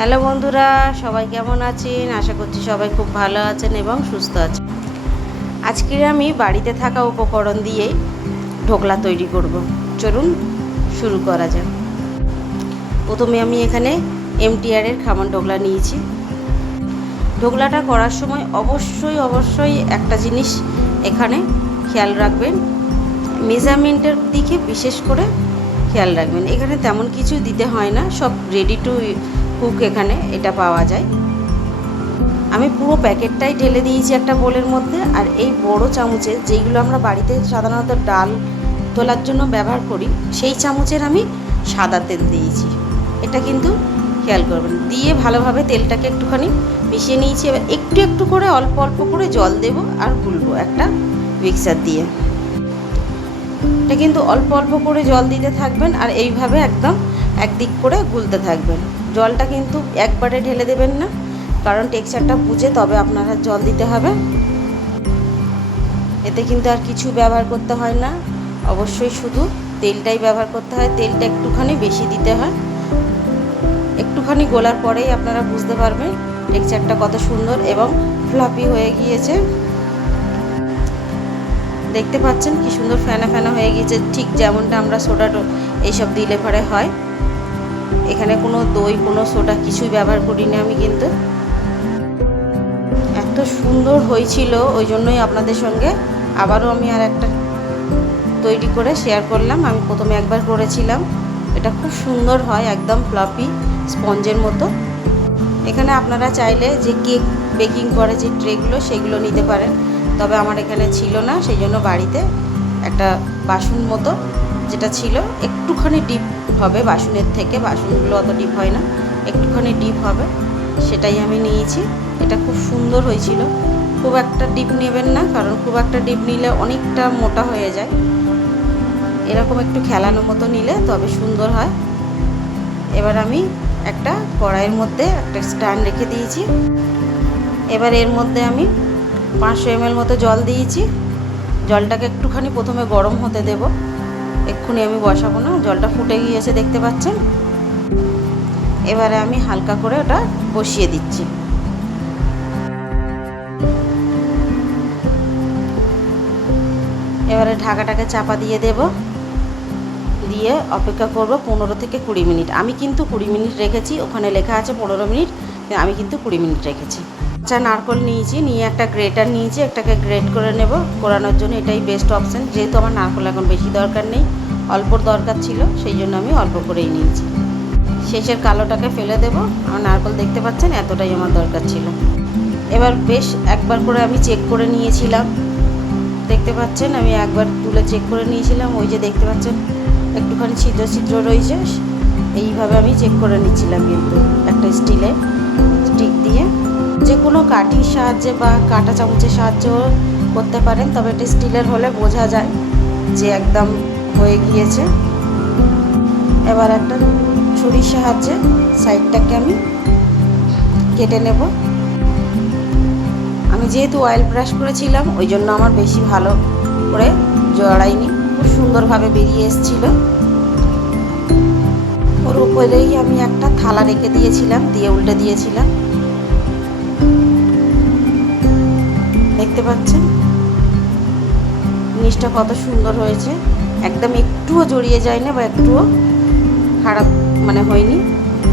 Hello বন্ধুরা, সবাই কেমন আছেন? আশা করছি সবাই খুব ভালো আছেন এবং সুস্থ আছেন। আজকে আমি বাড়িতে থাকা উপকরণ দিয়ে ঢোকলা তৈরি করব। চলুন শুরু করা যাক। প্রথমে আমি এখানে এমটিআরের খামন ঢোকলা নিয়েছি। ঢোকলাটা করার সময় অবশ্যই একটা জিনিস এখানে খেয়াল রাখবেন, মেজারমেন্টের দিকে বিশেষ করে খেয়াল রাখবেন। এখানে তেমন কিছু দিতে হয় না, সব রেডি টু কুক এখানে এটা পাওয়া যায়। আমি পুরো প্যাকেটটাই ঢেলে দিয়েছি একটা বোলের মধ্যে। আর এই বড় চামচে যেইগুলো আমরা বাড়িতে সাধারণত ডাল তোলার জন্য ব্যবহার করি, সেই চামচের আমি সাদা তেল দিয়েছি। এটা কিন্তু খেয়াল করবেন। দিয়ে ভালোভাবে তেলটাকে একটুখানি মিশিয়ে নিয়েছি। এবার একটু করে অল্প করে জল দেব আর গুলবো একটা মিক্সার দিয়ে। এটা কিন্তু অল্প করে জল দিতে থাকবেন আর এইভাবে একদম একদিক করে গুলতে থাকবেন। জলটা কিন্তু একবারে ঢেলে দেবেন না, কারণ টেক্সচারটা বুঝে তবে আপনারা জল দিতে হবে। এতে কিন্তু আর কিছু ব্যবহার করতে হয় না, অবশ্যই শুধু তেলটাই ব্যবহার করতে হয়। তেলটা একটুখানি বেশি দিতে হয়। একটুখানি গোলার পরেই আপনারা বুঝতে পারবেন টেক্সচারটা কত সুন্দর এবং ফ্লাফি হয়ে গিয়েছে। দেখতে পাচ্ছেন কি সুন্দর ফেনা হয়ে গিয়েছে, ঠিক যেমনটা আমরা সোডা এইসব দিলে পরে হয়। এখানে কোনো দই কোনো সোডা কিছুই ব্যবহার করিনি আমি। কিন্তু এত সুন্দর হয়েছিল, ওই জন্যই আপনাদের সঙ্গে আবারও আমি আর একটা তৈরি করে শেয়ার করলাম। আমি প্রথমে একবার করেছিলাম, এটা খুব সুন্দর হয়, একদম ফ্লাফি স্পঞ্জের মতো। এখানে আপনারা চাইলে যে কেক বেকিং করে যে ট্রেগুলো সেগুলো নিতে পারেন, তবে আমার এখানে ছিল না, সেই জন্য বাড়িতে একটা বাসন মতো যেটা ছিল একটুখানি ডিপ হবে বাসনের থেকে, বাসনগুলো অত ডিপ হয় না, একটুখানি ডিপ হবে, সেটাই আমি নিয়েছি। এটা খুব সুন্দর হয়েছিল। খুব একটা ডিপ নেবেন না, কারণ খুব একটা ডিপ নিলে অনেকটা মোটা হয়ে যায়। এরকম একটু খেলানো মতো নিলে তবে সুন্দর হয়। এবার আমি একটা কড়াইয়ের মধ্যে একটা স্ট্যান্ড রেখে দিয়েছি। এবার এর মধ্যে আমি 500 ml মতো জল দিয়েছি। জলটাকে একটুখানি প্রথমে গরম হতে দেব, এক্ষুনি আমি বসাবো না। জলটা ফুটে গিয়েছে দেখতে পাচ্ছেন। এবারে আমি হালকা করে ওটা বসিয়ে দিচ্ছি। এবারে ঢাকাটাকে চাপা দিয়ে দেব, দিয়ে অপেক্ষা করব 15 থেকে 20 মিনিট। আমি কিন্তু 20 মিনিট রেখেছি, ওখানে লেখা আছে 15 মিনিট, আমি কিন্তু 20 মিনিট রেখেছি। আচ্ছা, নারকেল নিয়েছি, নিয়ে একটা গ্রেটার নিয়েছি, একটাকে গ্রেট করে নেব কোরানোর জন্য। এটাই বেস্ট অপশান, যেহেতু আমার নারকেল এখন বেশি দরকার নেই, অল্প দরকার ছিল, সেই জন্য আমি অল্প করেই নিয়েছি। শেষের কালোটাকে ফেলে দেব। আমার নারকেল দেখতে পাচ্ছেন এতটাই আমার দরকার ছিল। এবার বেশ একবার করে আমি চেক করে নিয়েছিলাম, দেখতে পাচ্ছেন আমি একবার তুলে চেক করে নিয়েছিলাম। ওই যে দেখতে পাচ্ছেন একটুখানি ছিদ্র রয়েছে, এইভাবে আমি চেক করে নিচ্ছিলাম। কিন্তু একটা স্টিলের স্টিক দিয়ে, যে কোনো কাঠির সাহায্যে বা কাঁটা চামচের সাহায্যেও করতে পারেন, তবে এটা স্টিলের হলে বোঝা যায় যে একদম হয়ে গিয়েছে। এবার একটা ছুরির সাহায্যে সাইডটাকে আমি কেটে নেব। আমি যেহেতু অয়েল ব্রাশ করেছিলাম, ওই জন্য আমার বেশি ভালো করে জড়াইনি, খুব সুন্দরভাবে বেরিয়ে এসেছিল। ওর উপরেই আমি একটা থালা রেখে দিয়েছিলাম, দিয়ে উল্টে দিয়েছিলাম। দেখতে পাচ্ছেন জিনিসটা কত সুন্দর হয়েছে, একদম একটুও জড়িয়ে যায় না বা একটুও খারাপ হয়নি।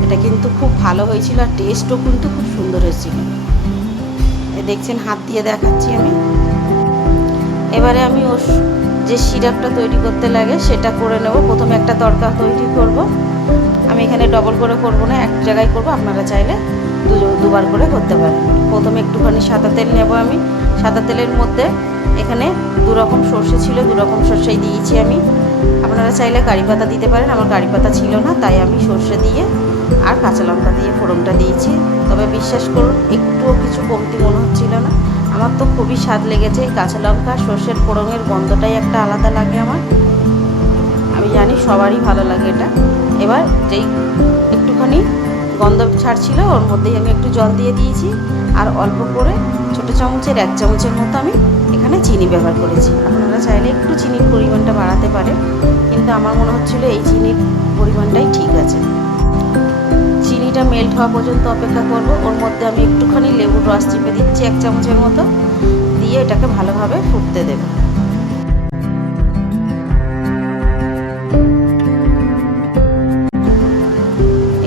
এটা কিন্তু খুব ভালো হয়েছিল আর টেস্টও কিন্তু খুব সুন্দর হয়েছিল। দেখছেন হাত দিয়ে দেখাচ্ছি আমি। এবারে আমি ওর যে সিরাপটা তৈরি করতে লাগে সেটা করে নেব। প্রথমে একটা তড়কা তৈরি করব। আমি এখানে ডবল করে করব না, এক জায়গায় করব, আপনারা চাইলে দুবার করে করতে পারেন। প্রথমে একটুখানি সাদা তেল নেব আমি। সাদা তেলের মধ্যে এখানে 2 রকম সর্ষে ছিল, 2 রকম সর্ষেই দিয়েছি আমি। আপনারা চাইলে কারি পাতা দিতে পারেন, আমার কারি পাতা ছিল না, তাই আমি সর্ষে দিয়ে আর কাঁচা লঙ্কা দিয়ে ফোড়নটা দিয়েছি। তবে বিশ্বাস করুন একটুও কিছু কমতি মনে হচ্ছিল না। আমার তো খুবই স্বাদ লেগেছে। কাঁচা লঙ্কা সর্ষের ফোড়নের গন্ধটাই একটা আলাদা লাগে আমার, আমি জানি সবারই ভালো লাগে এটা। এবার যেই একটুখানি গন্ধ ছাড়ছিল, ওর মধ্যেই আমি একটু জল দিয়ে দিয়েছি আর অল্প করে ছোটো চামচের 1 চামচের মতো আমি এখানে চিনি ব্যবহার করেছি। আপনারা চাইলে একটু চিনির পরিমাণটা বাড়াতে পারেন, কিন্তু আমার মনে হচ্ছিল এই চিনির পরিমাণটাই ঠিক আছে। চিনিটা মেল্ট মেল্ট হওয়া পর্যন্ত অপেক্ষা করব। ওর মধ্যে আমি একটুখানি লেবুর রস চিপে দিচ্ছি 1 চামচের মতো, দিয়ে এটাকে ভালোভাবে ফুটতে দেব।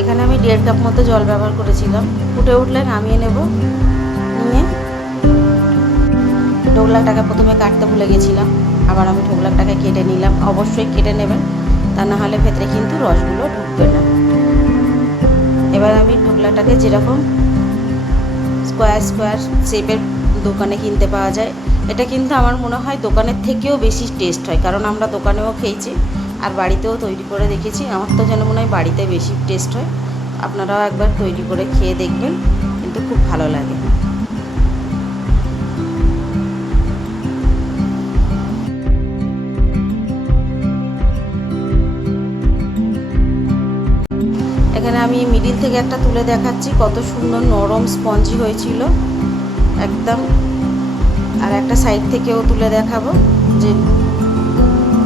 এখানে আমি 1.5 কাপ মতো জল ব্যবহার করেছিলাম। ফুটে উঠলে নামিয়ে নেব। নিয়ে ঢোকলাটাকে প্রথমে কাটতে ভুলে গেছিলাম, আবার আমি ঢোকলাটাকে কেটে নিলাম। অবশ্যই কেটে নেবেন, তা না হলে ভেতরে কিন্তু রসগুলো ঢুকবে না। এবার আমি ঢোকলাটাকে যেরকম স্কোয়ার স্কোয়ার শেপের দোকানে কিনতে পাওয়া যায়, এটা কিন্তু আমার মনে হয় দোকানের থেকেও বেশি টেস্ট হয়, কারণ আমরা দোকানেও খেয়েছি আর বাড়িতেও তৈরি করে দেখেছি। আমার তো যেন মনে হয় বাড়িতে বেশি টেস্ট হয়। আপনারাও একবার তৈরি করে খেয়ে দেখবেন, কিন্তু খুব ভালো লাগে। এখানে আমি মিডিল থেকে একটা তুলে দেখাচ্ছি, কত সুন্দর নরম স্পঞ্জি হয়েছিল একদম। আর একটা সাইড থেকেও তুলে দেখাবো যে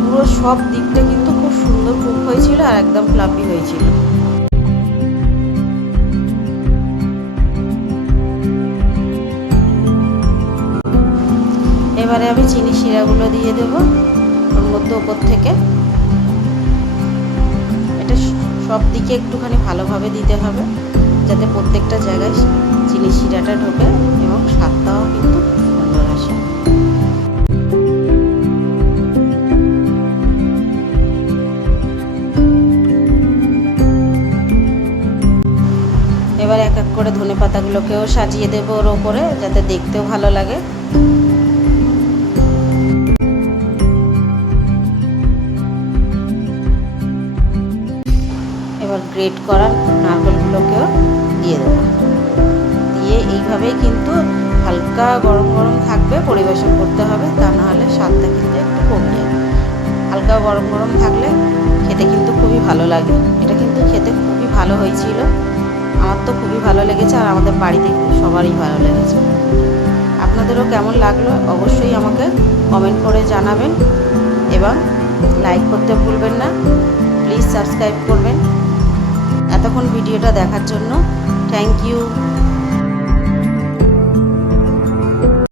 পুরো সব দিকটা কিন্তু খুব সুন্দর কুক হয়েছিল আর একদম ফ্লাফি হয়েছিল। এবারে আমি চিনি শিরাগুলো দিয়ে দেবো ওর মধ্যে ওপর থেকে। এটা সব দিকে একটুখানি ভালোভাবে দিতে হবে, যাতে প্রত্যেকটা জায়গায় চিনি শিরাটা ঢোকে এবং স্বাদটাও কিন্তু সুন্দর আসে। এবার এক এক করে ধনেপাতাগুলোকেও সাজিয়ে দেবো ওর ওপরে, যাতে দেখতেও ভালো লাগে। এবার গ্রেট করা নারকেলগুলোকেও দিয়ে দেবো। দিয়ে এইভাবেই কিন্তু হালকা গরম গরম থাকবে, পরিবেশন করতে হবে, তা না হলে স্বাদটা কিন্তু একটু কমে যাবে। হালকা গরম গরম থাকলে খেতে কিন্তু খুবই ভালো লাগে। এটা কিন্তু খেতে খুবই ভালো হয়েছিল, আমার তো খুবই ভালো লেগেছে আর আমাদের বাড়িতে সবারই ভালো লেগেছে। আপনাদেরও কেমন লাগলো অবশ্যই আমাকে কমেন্ট করে জানাবেন এবং লাইক করতে ভুলবেন না। প্লিজ সাবস্ক্রাইব করবেন। এতক্ষণ ভিডিওটা দেখার জন্য থ্যাংক ইউ।